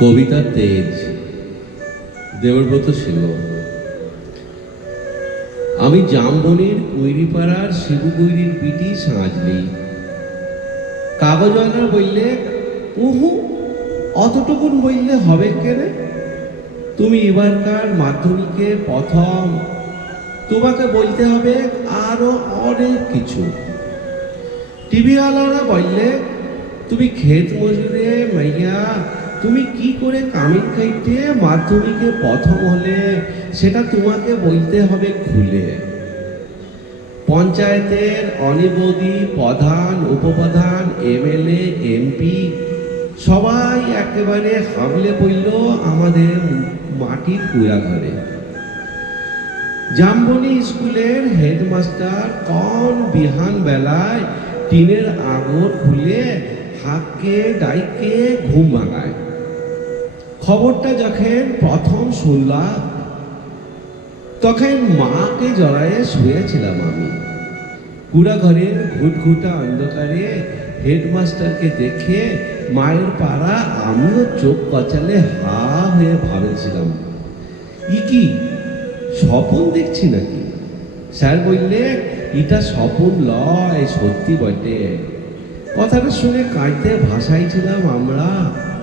কবিতার তেজ, দেবব্রত সিংহ। আমি জামবনির কৈরিপাড়ার শিবু কৈরির পিটি সাঁজলি। কাগজওয়ালা বললে, উহু অতটুকুন বললে হবে কেনে? তুমি এবারকার মাধ্যমিকে প্রথম, তোমাকে বলতে হবে আরো অনেক কিছু। টিভিওয়ালারা বললে, তুমি ক্ষেত মজুরে মাইয়া, তুমি কি করে কামিন খাইতে মাধ্যমিকে প্রথম হলে সেটা তোমাকে বলতে হবে খুলে। পঞ্চায়েতের অনিবদি প্রধান, উপপ্রধান, এমএলএ, এমপি সবাই একেবারে হামলে পড়ল আমাদের মাটির কুড়াঘরে। জামবনি স্কুলের হেডমাস্টার কোন বিহান বেলায় টিনের আগর খুলে হাঁককে ডাইকে ঘুম ভাঙায়। খবরটা যখন প্রথম শুনলাম তখন মাকে জড়ায়ে শুয়েছিলাম আমি। কুড়াঘরের ঘুটঘুটা অন্ধকারে হেডমাস্টারকে দেখে মায়ের পাড়া আমিও চোখ কচালে হা হয়ে ভাবেছিলাম, ই কি স্বপন দেখছি নাকি? স্যার বললে, এটা স্বপন লয়, সত্যি বটে। কথাটা শুনে কাঁদতে ভাসাইছিলাম আমরা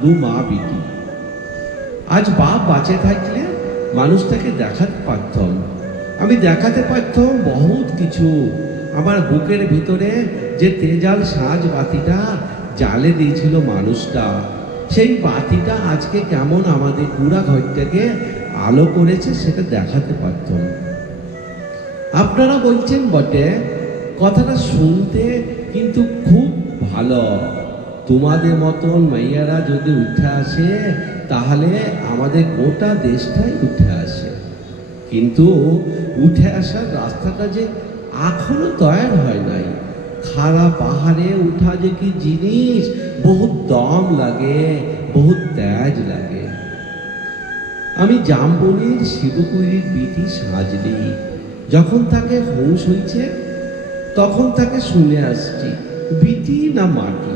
দু মা বিটি। আজ বাপ বাঁচে থাকলে মানুষটাকে দেখাতে পারতাম, আমি দেখাতে পারতাম বহুত কিছু। আমার বুকের ভিতরে যে তেজাল সাজ বাতিটা জ্বালে দিয়েছিল মানুষটা, সেই বাতিটা আজকে কেমন আমাদের পুরা ঘরটাকে আলো করেছে সেটা দেখাতে পারতাম। আপনারা বলছেন বটে, কথাটা শুনতে কিন্তু খুব ভালো। তোমাদের মতন মাইয়ারা যদি উঠে আসে তাহলে আমাদের গোটা দেশটাই উঠে আসে। কিন্তু উঠে আসার রাস্তাটা যে এখনো তৈরি হয় নাই। খাড়া পাহাড়ে উঠা যে কি জিনিস, বহুত দম লাগে, বহুত তেজ লাগে। আমি জামবনির শিবকুইরির বিটি সাজলি। যখন তাকে হুঁশ হয়েছে তখন তাকে শুনে আসছি, বিটি না মাটি।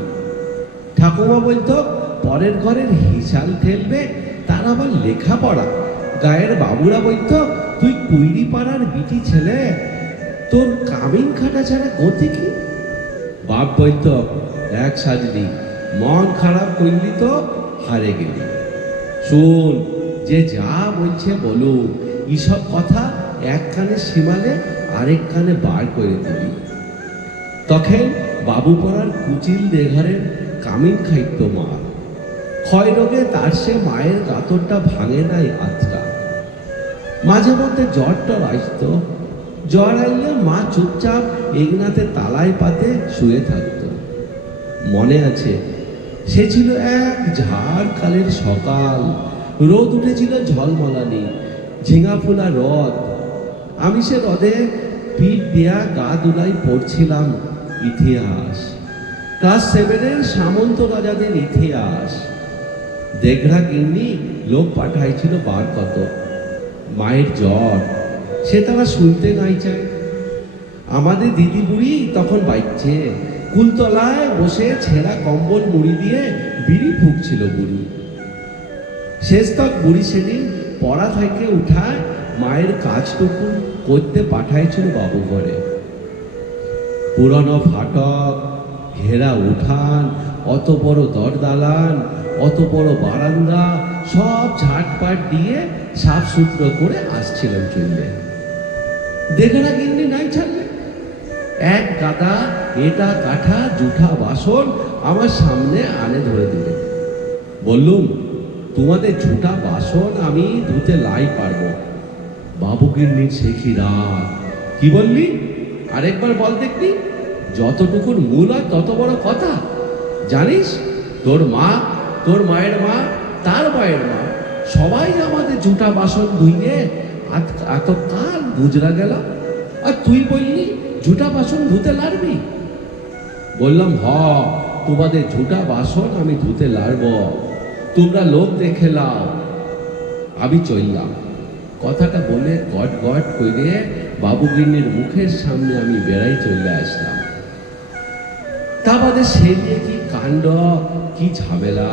ঠাকুমা বলতো, পরের ঘরের হিসাল ঠেলবে, তার আবার লেখাপড়া। গায়ের বাবুরা বলতো, তুই কুইরি পাড়ার বিটি ছেলে, তোর কামিন খাটা ছাড়া গতি কি? বাপ বলতো, এক সাজলি, মন খারাপ করলি তো হারে গেলি। শোন, যে যা বলছে বলুক, এইসব কথা এক কানে সীমালে আরেক কানে বার করে দিবি। তখন বাবু পড়ার কুচিল দেঘরের কামিন খাইতো মা। ক্ষয় রোগে তার সে মায়ের কাতরটা ভাঙে নাই হাতটা। মাঝে মধ্যে জ্বরটা আসত, জ্বর আইলে মা চুপচাপ এগনাতে তালাই পাতে শুয়ে থাকত। মনে আছে, সে ছিল এক ঝাড় কালের সকাল, রোদ উঠেছিল ঝলমলানি, ঝিঙা ফুলা রদ। আমি সে রদে পিঠ দেয়া গা দুলাই পড়ছিলাম ইতিহাস, ক্লাস 7-এর সামন্ত রাজাদের ইতিহাস। দেঘরা গিন্নি লোক পাঠাইছিল বার কত। মায়ের জ্বর, সে তারা শুনতে নাই চায়। আমাদের দিদি বুড়ি তখন বাইচ্ছে, কুলতলায় বসে ছেঁড়া কম্বল মুড়ি দিয়ে বিড়ি ফুঁকছিল বুড়ি। শেষ তক বুড়ি সেদিন পড়া থেকে উঠায় মায়ের কাজটুকু করতে পাঠাইছিল বাবু ঘরে। পুরনো ফাটক, ঘেরা উঠান, অত বড় দরদালান, অত বড় বারান্দা সব ঝাটপাট দিয়ে সাফ সুতরো করে আসছিলাম চললে। দেখারা গিন্নি নাই ছাড়লে। এক গাদা এটা কাঠা জুঠা বাসন আমার সামনে আনে ধরে দিলে। বললুম, তোমাদের ঝুটা বাসন আমি ধুতে লাই পারবো। বাবু গিন্নির শেখি রাগ। কি বললি? আরেকবার বল দেখনি। যতটুকুন মূল হয় তত বড় কথা। জানিস, তোর মা, তোর মায়ের মা, তার মায়ের মা সবাই আমাদের জুটা বাসন ধুইয়ে এত কাল গুজরা গেল, আর তুই বললি জুটা বাসন ধুতে লারবি? বললাম, তোমাদের জুটা বাসন আমি ধুতে লারব, তোমরা লোক দেখে লাও। আমি চললাম। কথাটা বলে গট গট করে বাবুগিন্নির মুখের সামনে আমি বেড়াই চলে আসলাম। তা বাদে সে নিয়ে কি কাণ্ড, কি ঝামেলা।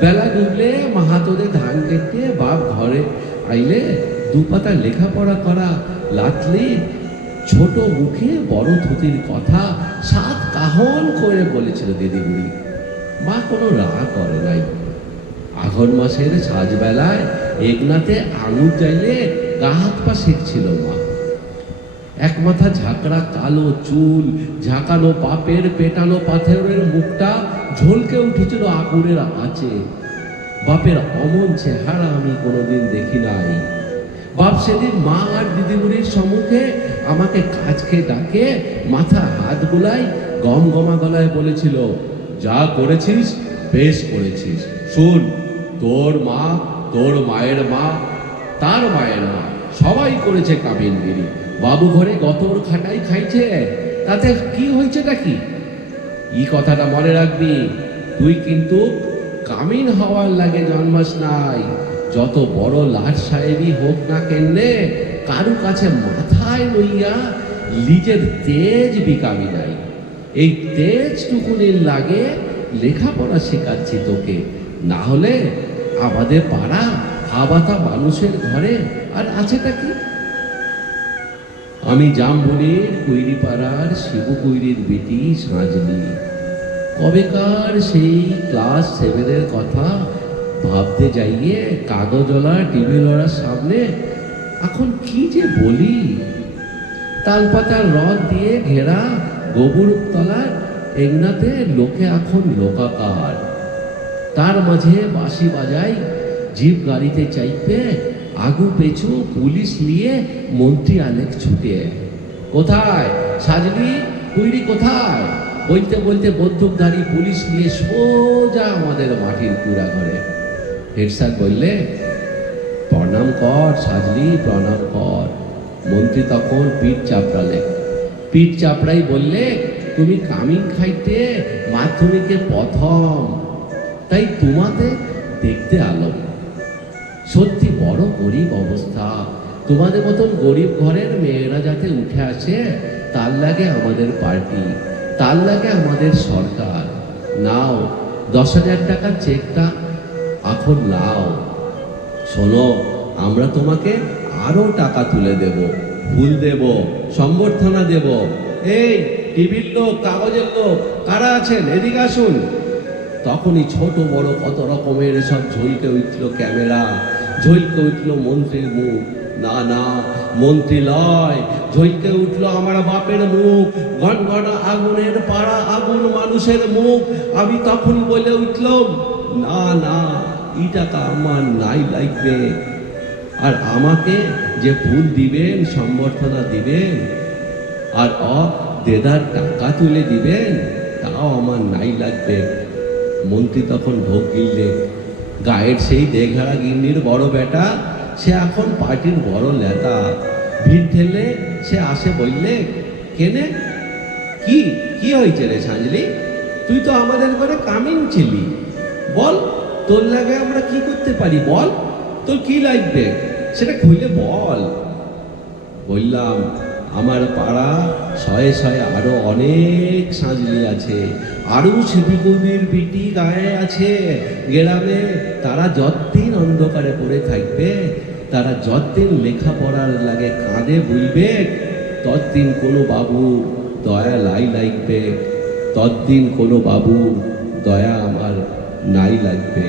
বেলা ডুবলে মাহাতোদের ধান কেটে বাপ ঘরে আইলে দুপাতা লেখাপড়া করা লাতলি ছোট মুখে বড় থুতির কথা সাত কাহন করে বলেছিল দিদিগুড়ি। মা কোনো রাগ করে নাই। আঘন মাসের সাজবেলায় একনাতে আঙুর চাইলে গা হাত পা শিখছিল মা। এক মাথা ঝাঁকড়া কালো চুল, ঝাঁকানো পাপের পেটানো পাথরের মুখটা ঝলকে উঠেছিল আগুনের আঁচে। বাপের অমন চেহারা আমি কোনোদিন দেখি নাই। বাপ সেদিন মা আর দিদিমুড়ির সম্মুখে আমাকে কাছকে ডাকে মাথা হাত বুলাই গম গমা গলায় বলেছিল, যা করেছিস বেশ করেছিস। শুন, তোর মা, তোর মায়ের মা, তার মায়ের মা সবাই করেছে কামিনগিরি। বাবু ঘরে গতর খাটাই খাইছে, তাতে কি হয়েছেটা কি? এই কথাটা মনে রাখবি। তুই কিন্তু কামিন হওয়ার লাগে জন্মাস নাই। যত বড় লাট সাহেবই হোক না কেনলে কারু কাছে মাথায় লইয়া নিজের তেজ বিকাবি নাই। এই তেজটুকুনির লাগে লেখাপড়া শেখাচ্ছি তোকে, না হলে আমাদের পাড়া হাবাতা মানুষের ঘরে আর আছেটা কি? আমি জামবনির কুইরিপাড়ার শিবু কুইরির বেটি সাজলি। কবেকার সেই ক্লাস 7-এর কথা ভাবতে যাইয়ে কাগজওয়ালা টিভিওয়ালার সামনে এখন কি যে বলি। তালপাতার রথ দিয়ে ঘেরা গোবরতলার এগনাতে লোকে এখন লোকাকার। তার মাঝে বাঁশি বাজাই জিপ গাড়িতে চাইপে আগু পেছু পুলিশ নিয়ে মন্ত্রী আলেক ছুটে। কোথায় সাজলি কুইরি, কোথায়? বলতে বলতে বন্দুকধারী পুলিশ নিয়ে সোজা আমাদের মাটির কুড়া ঘরে। হেড স্যার বললে, প্রণাম কর সাজলি, প্রণাম কর। মন্ত্রী তখন পিঠ চাপড়ালে। পিঠ চাপড়াই বললে, তুমি কামিন খাইতে মাধ্যমিকে প্রথম, তাই তোমাদের দেখতে আলো। সত্যি বড় গরিব অবস্থা। তোমাদের মতন গরিব ঘরের মেয়েরা যাতে উঠে আসে তার লাগে আমাদের পার্টি, তার লাগে আমাদের সরকার। নাও 10,000 টাকার চেকটা এখন নাও। শোনো, আমরা তোমাকে আরো টাকা তুলে দেব, ফুল দেব, সম্বর্ধনা দেব। এই টিভির লোক, কাগজের লোক কারা আছেন এদিকে আসুন। তখনই ছোট বড় কত রকমের সব ঝলকে উঠল ক্যামেরা, ঝলকে উঠল মন্ত্রীর মুখ। না না, মন্ত্রী লয়, ঝলকে উঠল আমার বাপের মুখ, গনগনা আগুনের পাড়া আগুন মানুষের মুখ। আমি তখনই বলে উঠলাম, না না, এই টাকা আমার নাই লাগবে। আর আমাকে যে ফুল দিবেন, সম্বর্ধনা দিবেন আর দেদার টাকা তুলে দিবেন, তাও আমার নাই লাগবে। মন্ত্রী তখন ঢোক গিললে। গায়ের সেই দেঘাড়া গিন্নির বড় বেটা, সে এখন পার্টির বড় নেতা। ভিড় ঠেলে সে আসে বললে, কেনে কি কি হয়েছে রে সাজলি? তুই তো আমাদের ঘরে কামিন ছিলি, বল তোর লাগে আমরা কি করতে পারি, বল তোর কি লাগবে সেটা খুলে বল। বললাম, আমার পাড়া শয়ে শয়ে আরো অনেক সাজলি আছে, আরো শিবিকুবির বিটি গায়ে আছে গ্রামে। তারা যতদিন অন্ধকারে পড়ে থাকবে, তারা যতদিন লেখাপড়ার লাগে কাঁদে বইবে, ততদিন কোনো বাবুর দয়া লাই লাগবে, ততদিন কোনো বাবুর দয়া আমার নাই লাগবে।